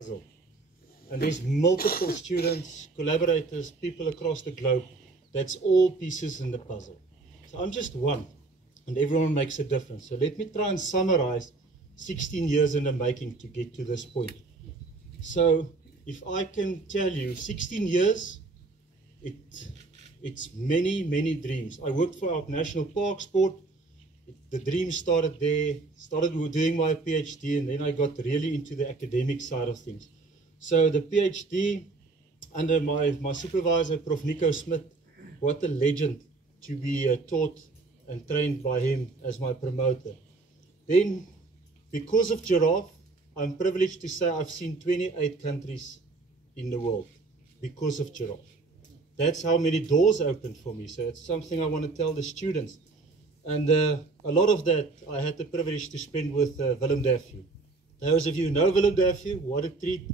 puzzle. And there's multiple students, collaborators, people across the globe. That's all pieces in the puzzle. So I'm just one, and everyone makes a difference. So let me try and summarize 16 years in the making to get to this point. So if I can tell you, 16 years, it's many, many dreams. I worked for our National Parks Board. The dream started there, started doing my PhD, and then I got really into the academic side of things. So the PhD, under my supervisor, Prof. Nico Smith, what a legend to be taught and trained by him as my promoter. Then, because of Giraffe, I'm privileged to say I've seen 28 countries in the world because of Giraffe. That's how many doors opened for me. So it's something I want to tell the students. And a lot of that I had the privilege to spend with Willem Dafoe. Those of you who know Willem Dafoe, what a treat.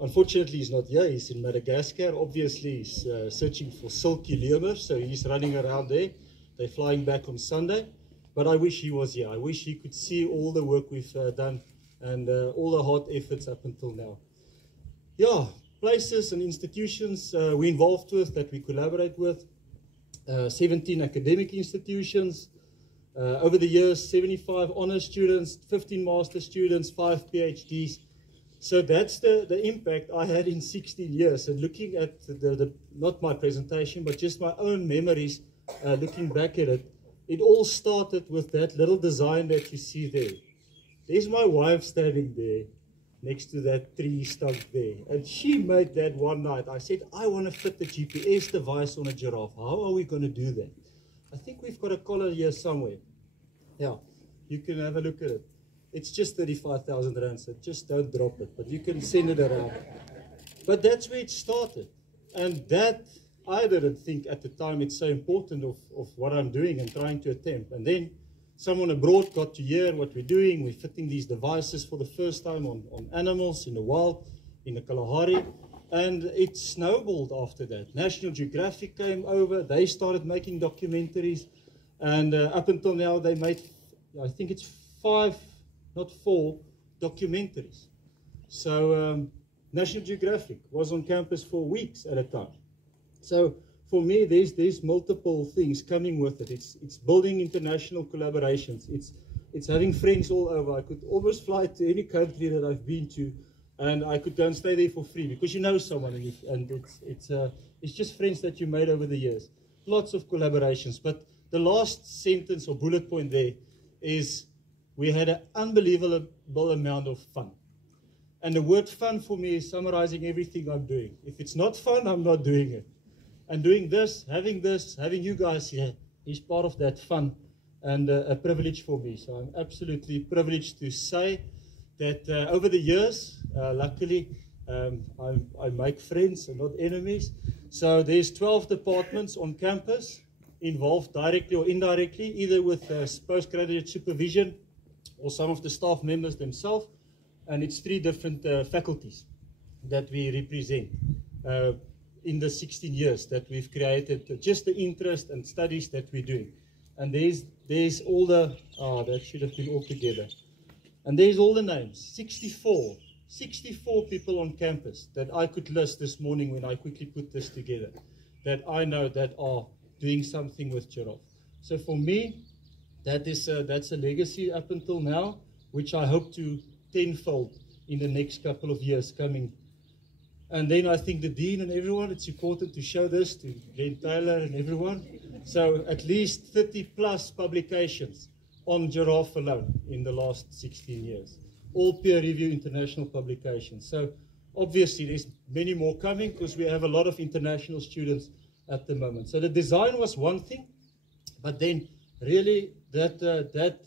Unfortunately, he's not here. He's in Madagascar. Obviously, he's searching for silky lemurs, so he's running around there. They're flying back on Sunday. But I wish he was here. I wish he could see all the work we've done and all the hard efforts up until now. Yeah, places and institutions we're involved with, that we collaborate with. 17 academic institutions. Over the years, 75 honors students, 15 master students, 5 PhDs. So that's the impact I had in 16 years. And looking at not my presentation, but just my own memories, looking back at it, it all started with that little design that you see there. There's my wife standing there next to that tree stump there. And she made that one night. I said, I want to fit the GPS device on a giraffe. How are we going to do that? I think we've got a collar here somewhere. Yeah, you can have a look at it. It's just 35,000 rand, so just don't drop it. But you can send it around. But that's where it started. And that, I didn't think at the time it's so important of what I'm doing and trying to attempt. And then someone abroad got to hear what we're doing. We're fitting these devices for the first time on animals in the wild, in the Kalahari. And it snowballed after that. National Geographic came over. They started making documentaries. And up until now, they made, I think it's 5, not 4, documentaries. So National Geographic was on campus for weeks at a time. So for me, there's multiple things coming with it. It's building international collaborations. It's having friends all over. I could almost fly to any country that I've been to, and I could go and stay there for free because you know someone, and it's just friends that you made over the years. Lots of collaborations. But the last sentence or bullet point there is we had an unbelievable amount of fun. And the word fun for me is summarizing everything I'm doing. If it's not fun, I'm not doing it. And doing this, having you guys here is part of that fun and a privilege for me. So I'm absolutely privileged to say that over the years, luckily, I make friends and not enemies. So there's 12 departments on campus involved directly or indirectly, either with postgraduate supervision or some of the staff members themselves. And it's 3 different faculties that we represent. In the 16 years that we've created, just the interest and studies that we're doing. And there's all the, that should have been all together. And there's all the names, 64 people on campus that I could list this morning when I quickly put this together, that I know that are doing something with Giraffe. So for me, that's a legacy up until now, which I hope to tenfold in the next couple of years coming. And then I think the Dean and everyone, it's important to show this to Glenn Taylor and everyone. So at least 30 plus publications on Giraffe alone in the last 16 years. All peer review international publications. So obviously there's many more coming because we have a lot of international students at the moment. So the design was one thing, but then really that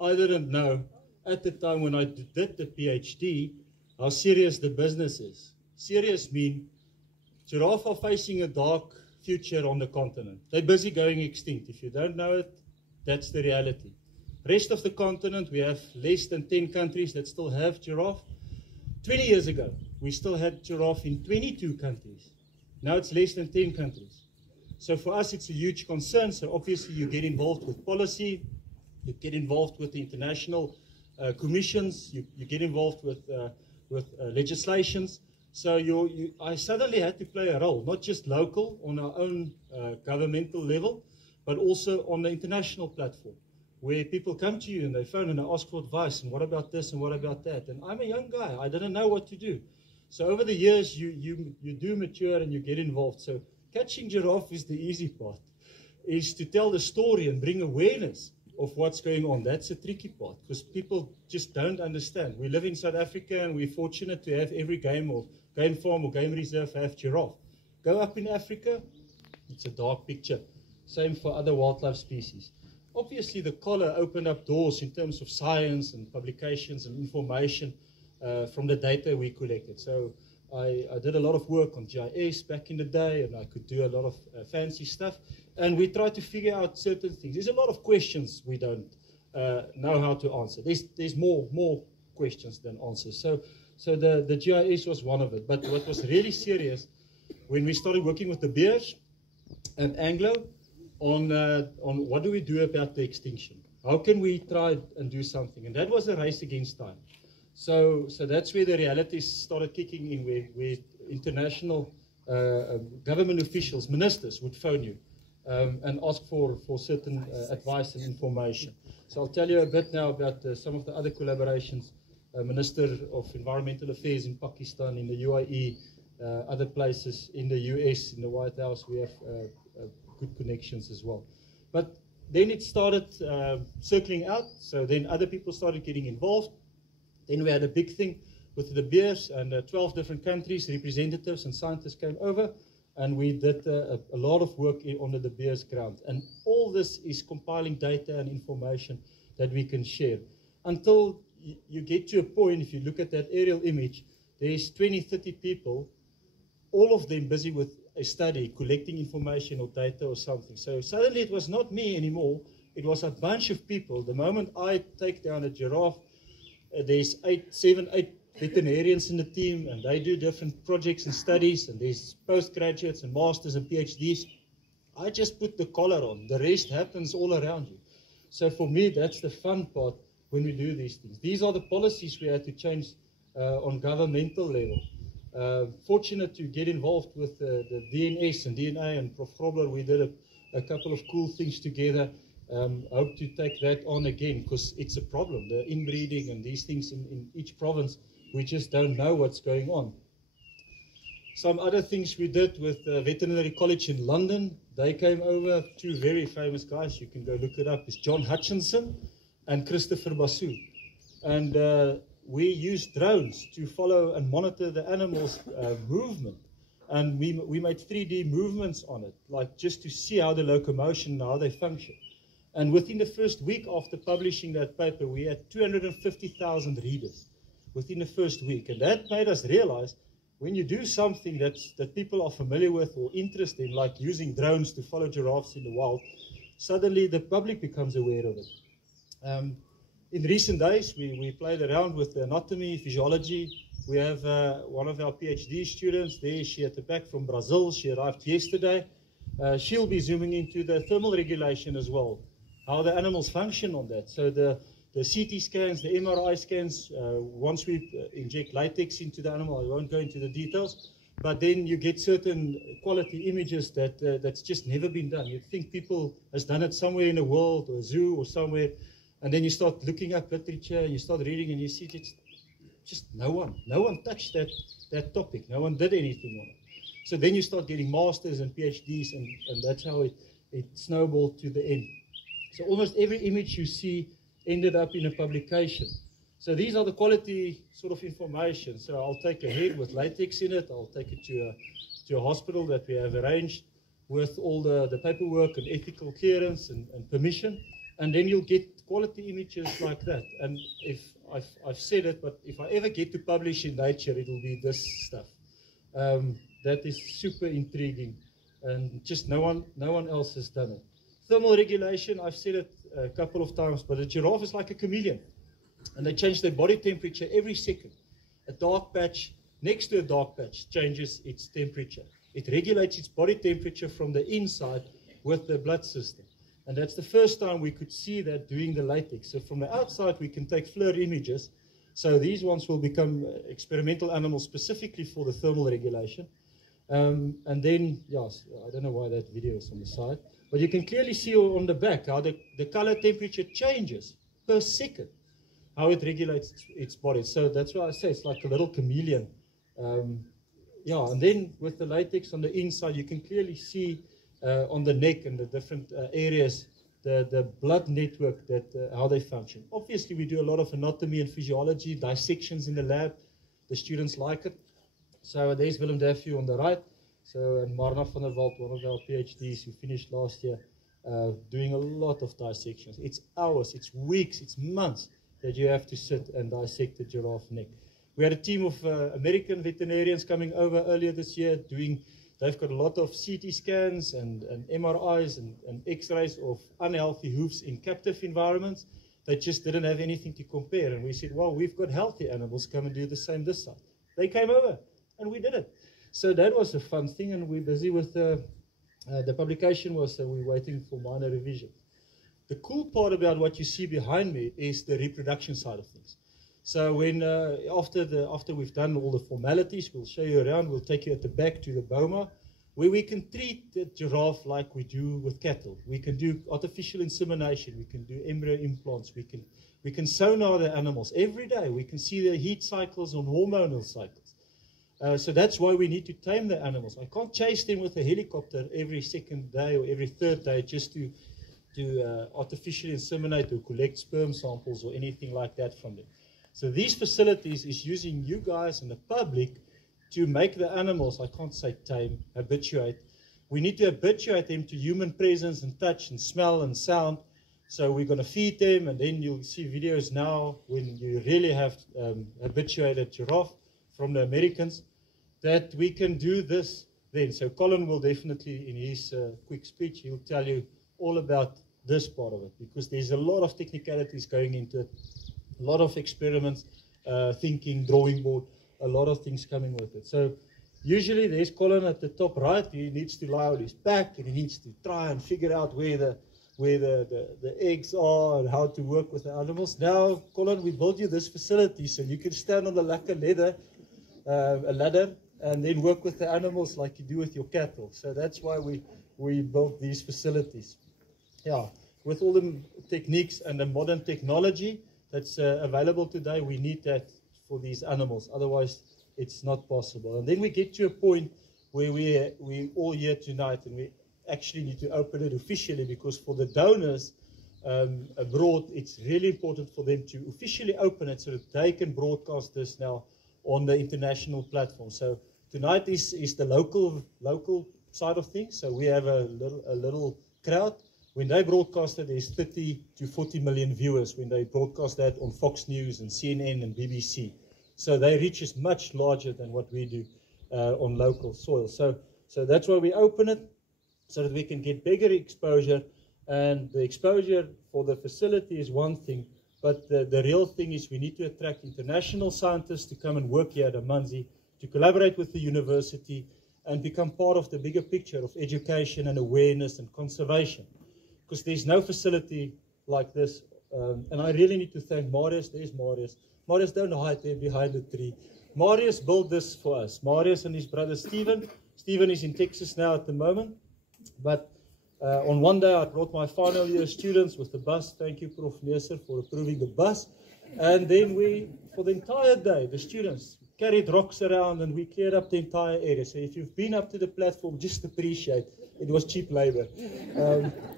I didn't know at the time when I did the PhD how serious the business is. Serious mean giraffe are facing a dark future on the continent. They're busy going extinct. If you don't know it, that's the reality. Rest of the continent, we have less than 10 countries that still have giraffe. 20 years ago, we still had giraffe in 22 countries. Now it's less than 10 countries. So for us, it's a huge concern. So obviously you get involved with policy, you get involved with the international commissions, you get involved with legislations. So I suddenly had to play a role, not just local on our own governmental level, but also on the international platform, where people come to you and they phone and they ask for advice, and what about this and what about that? And I'm a young guy, I didn't know what to do. So over the years, you do mature and you get involved. So catching giraffe is the easy part, is to tell the story and bring awareness of what's going on. That's the tricky part, because people just don't understand. We live in South Africa and we're fortunate to have every game farm or game reserve have giraffe. Go up in Africa, it's a dark picture. Same for other wildlife species. Obviously, the collar opened up doors in terms of science and publications and information from the data we collected. So I did a lot of work on GIS back in the day, and I could do a lot of fancy stuff. And we tried to figure out certain things. There's a lot of questions we don't know how to answer. There's more questions than answers. So the GIS was one of it. But what was really serious, when we started working with the Beers and Anglo on what do we do about the extinction? How can we try and do something? And that was a race against time. So that's where the realities started kicking in, where international government officials, ministers would phone you and ask for certain advice and information. So I'll tell you a bit now about some of the other collaborations. Minister of Environmental Affairs in Pakistan, in the UAE, other places in the US, in the White House, we have good connections as well. But then it started circling out, so then other people started getting involved. Then we had a big thing with the Beers, and 12 different countries, representatives and scientists came over, and we did a lot of work under the Beers ground. And all this is compiling data and information that we can share. Until you get to a point, if you look at that aerial image, there's 20, 30 people, all of them busy with a study, collecting information or data or something. So suddenly it was not me anymore, it was a bunch of people. The moment I take down a giraffe, there's 7, 8 veterinarians in the team, and they do different projects and studies, and there's postgraduates and masters and PhDs. I just put the collar on. The rest happens all around you. So for me, that's the fun part when we do these things. These are the policies we had to change on governmental level. Fortunate to get involved with the DNS and DNA and Prof. Grobler. We did a couple of cool things together. Hope to take that on again, because it's a problem, the inbreeding and these things in each province. We just don't know what's going on. Some other things we did with the Veterinary College in London. They came over, 2 very famous guys, you can go look it up. It's John Hutchinson and Christopher Basu. And we used drones to follow and monitor the animals' movement. And we made 3D movements on it, like just to see how the locomotion, how they function. And within the first week after publishing that paper, we had 250,000 readers within the first week. And that made us realize, when you do something that people are familiar with or interested in, like using drones to follow giraffes in the wild, suddenly the public becomes aware of it. In recent days, we played around with the anatomy, physiology. We have one of our PhD students there. She at the back from Brazil. She arrived yesterday. She'll be zooming into the thermal regulation as well, how the animals function on that. So the CT scans, the MRI scans, once we inject latex into the animal, I won't go into the details, but then you get certain quality images that's just never been done. You'd think people has done it somewhere in the world, or a zoo or somewhere, and then you start looking up literature, and you start reading, and you see it's just no one touched that topic. No one did anything on it. So then you start getting masters and PhDs, and that's how it snowballed to the end. So almost every image you see ended up in a publication. So these are the quality sort of information. So I'll take a head with latex in it. I'll take it to a hospital that we have arranged with all the paperwork and ethical clearance and permission. And then you'll get quality images like that. And if I've said it, but if I ever get to publish in Nature, it'll be this stuff. That is super intriguing, and just no one else has done it. Thermal regulation, I've said it a couple of times, but a giraffe is like a chameleon, and they change their body temperature every second. A dark patch next to a dark patch changes its temperature. It regulates its body temperature from the inside with the blood system. And that's the first time we could see that doing the latex. So from the outside, we can take FLIR images, So these ones will become experimental animals specifically for the thermal regulation. And then, yes, I don't know why that video is on the side, but you can clearly see on the back how the color temperature changes per second, how it regulates its body. So that's why I say it's like a little chameleon. Yeah, and then with the latex on the inside, you can clearly see on the neck and the different areas the blood network, that how they function. Obviously, we do a lot of anatomy and physiology, dissections in the lab. The students like it. So there's Willem Dafoe on the right. So, and Marna van der Walt, one of our PhDs who finished last year, doing a lot of dissections. It's hours, it's weeks, it's months that you have to sit and dissect a giraffe neck. We had a team of American veterinarians coming over earlier this year they've got a lot of CT scans and MRIs and X-rays of unhealthy hoofs in captive environments. They just didn't have anything to compare. And we said, well, we've got healthy animals, come and do the same this side. They came over and we did it. So that was a fun thing, and we're busy with the publication we're waiting for minor revision. The cool part about what you see behind me is the reproduction side of things. So when after we've done all the formalities, we'll show you around. We'll take you at the back to the boma, where we can treat the giraffe like we do with cattle. We can do artificial insemination. We can do embryo implants. We can sonar the animals every day. We can see their heat cycles and hormonal cycles. So that's why we need to tame the animals. I can't chase them with a helicopter every second day or every third day just to artificially inseminate or collect sperm samples or anything like that from them. So these facilities is using you guys and the public to make the animals, I can't say tame, habituate. We need to habituate them to human presence and touch and smell and sound. So we're going to feed them, and then you'll see videos now when you really have habituated giraffe from the Americans, that we can do this then. So Colin will definitely, in his quick speech, he'll tell you all about this part of it, because there's a lot of technicalities going into it. A lot of experiments, thinking, drawing board, a lot of things coming with it. So usually there's Colin at the top right. He needs to lie on his back and he needs to try and figure out where the eggs are and how to work with the animals. Now, Colin, we built you this facility so you can stand on the lacquer a ladder, and then work with the animals like you do with your cattle. So that's why we built these facilities. Yeah, with all the techniques and the modern technology that's available today, we need that for these animals. Otherwise, it's not possible. And then we get to a point where we're all here tonight, and we actually need to open it officially, because for the donors abroad, it's really important for them to officially open it so that they can broadcast this now on the international platform. So tonight is the local side of things. So we have a little crowd. When they broadcast it, there's 30 to 40 million viewers when they broadcast that on Fox News and CNN and BBC. So their reach is much larger than what we do on local soil. So that's why we open it, so that we can get bigger exposure. And the exposure for the facility is one thing, but the real thing is we need to attract international scientists to come and work here at Amanzi, to collaborate with the university and become part of the bigger picture of education and awareness and conservation. Because there's no facility like this. And I really need to thank Marius. There's Marius. Marius, don't hide there behind the tree. Marius built this for us. Marius and his brother Stephen. Stephen is in Texas now at the moment. But on one day I brought my final year students with the bus. Thank you, Prof. Neser, for approving the bus. And then we, for the entire day, the students carried rocks around and we cleared up the entire area. So if you've been up to the platform, just appreciate it was cheap labor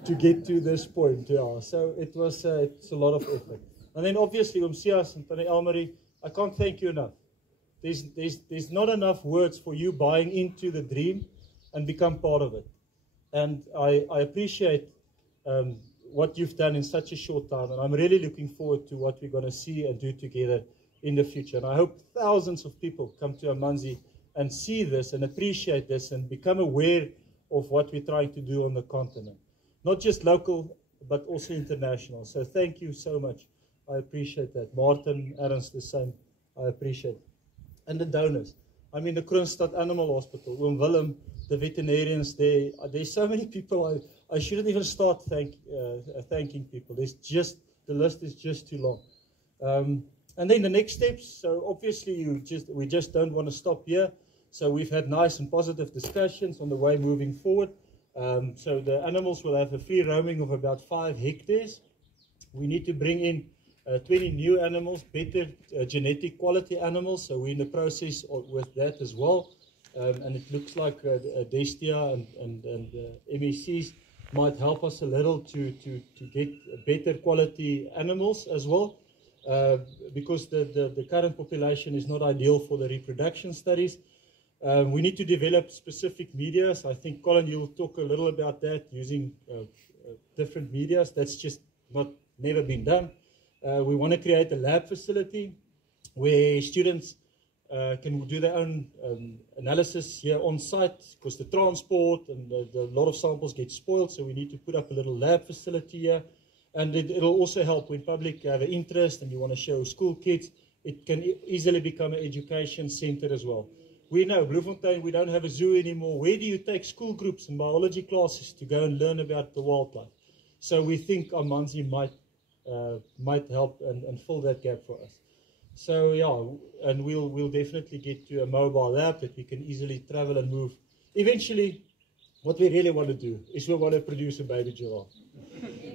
to get to this point. Yeah. So it was it's a lot of effort. And then obviously Umsias and Tony Elmarie, I can't thank you enough. There's not enough words for you buying into the dream and become part of it. And I appreciate what you've done in such a short time. And I'm really looking forward to what we're going to see and do together in the future. And I hope thousands of people come to Amanzi and see this and appreciate this and become aware of what we're trying to do on the continent. Not just local, but also international. So thank you so much. I appreciate that. Martin, Ernst, the same. I appreciate it. And the donors. I mean, the Kroonstad Animal Hospital, Willem, the veterinarians there. There's so many people. I shouldn't even start thanking people. The list is just too long. And then the next steps, so obviously we just don't want to stop here. So we've had nice and positive discussions on the way moving forward. So the animals will have a free roaming of about 5 hectares. We need to bring in 20 new animals, better genetic quality animals. So we're in the process with that as well. And it looks like Destia and MECs might help us a little to get better quality animals as well. Because the current population is not ideal for the reproduction studies. We need to develop specific medias. I think, Colin, you'll talk a little about that, using different medias. That's just never been done. We want to create a lab facility where students can do their own analysis here on site, because the transport and a lot of samples get spoiled, so we need to put up a little lab facility here. And it'll also help when public have an interest and you want to show school kids. It can easily become an education center as well. We know, Bloemfontein, we don't have a zoo anymore. Where do you take school groups and biology classes to go and learn about the wildlife? So we think Amanzi might help and fill that gap for us. So yeah, and we'll definitely get to a mobile lab that we can easily travel and move. Eventually, what we really want to do is we want to produce a baby giraffe.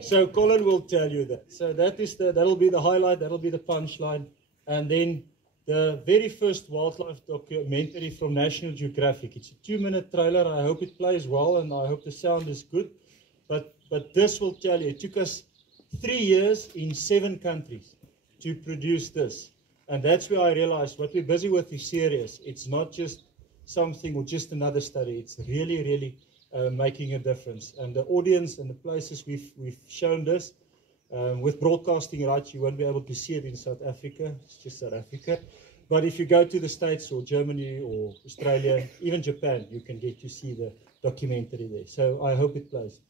So Colin will tell you that. So that'll be the highlight, that'll be the punchline. And then the very first wildlife documentary from National Geographic. It's a 2-minute trailer. I hope it plays well and I hope the sound is good. But this will tell you, it took us 3 years in 7 countries to produce this. And that's where I realized what we're busy with is serious. It's not just something or just another study. It's really, really making a difference. And the audience and the places we've shown this, with broadcasting rights, you won't be able to see it in South Africa. It's just South Africa. But if you go to the States or Germany or Australia, even Japan, you can get to see the documentary there. So I hope it plays.